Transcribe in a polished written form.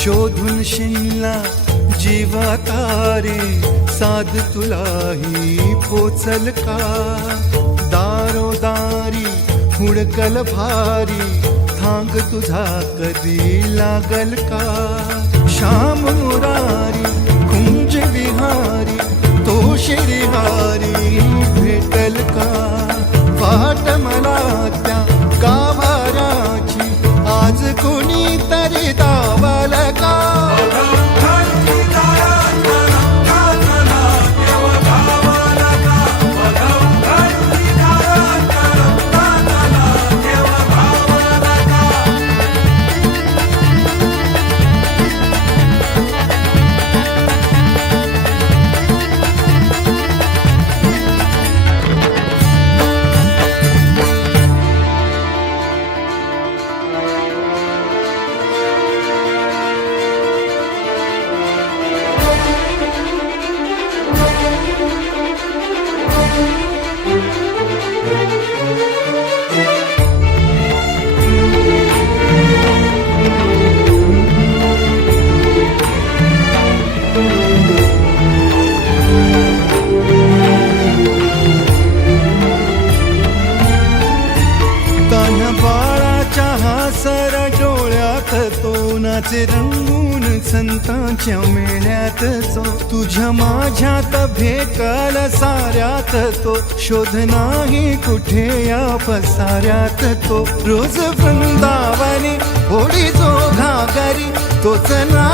शोधून शिनला जीवा तारे, साध तुलाही पोचल का? दारोदारी हुडकल भारी, थांग तुझा कधी लागल का? श्याम मुरारी कुंज विहारी, तो श्रीहारी भेटल का? वाट मला त्या गाभाऱ्याची, आज कुणी तरी दावल का? सर डोळ्यात तो नाचे रंगून संतांच्या मेळ्यात जो, तुझ्या माझ्यात भेटल साऱ्यात तो, शोध नाही कुठे या पसाऱ्यात तो. रोज वृंदावनी होडी जो घागरी, तोच ना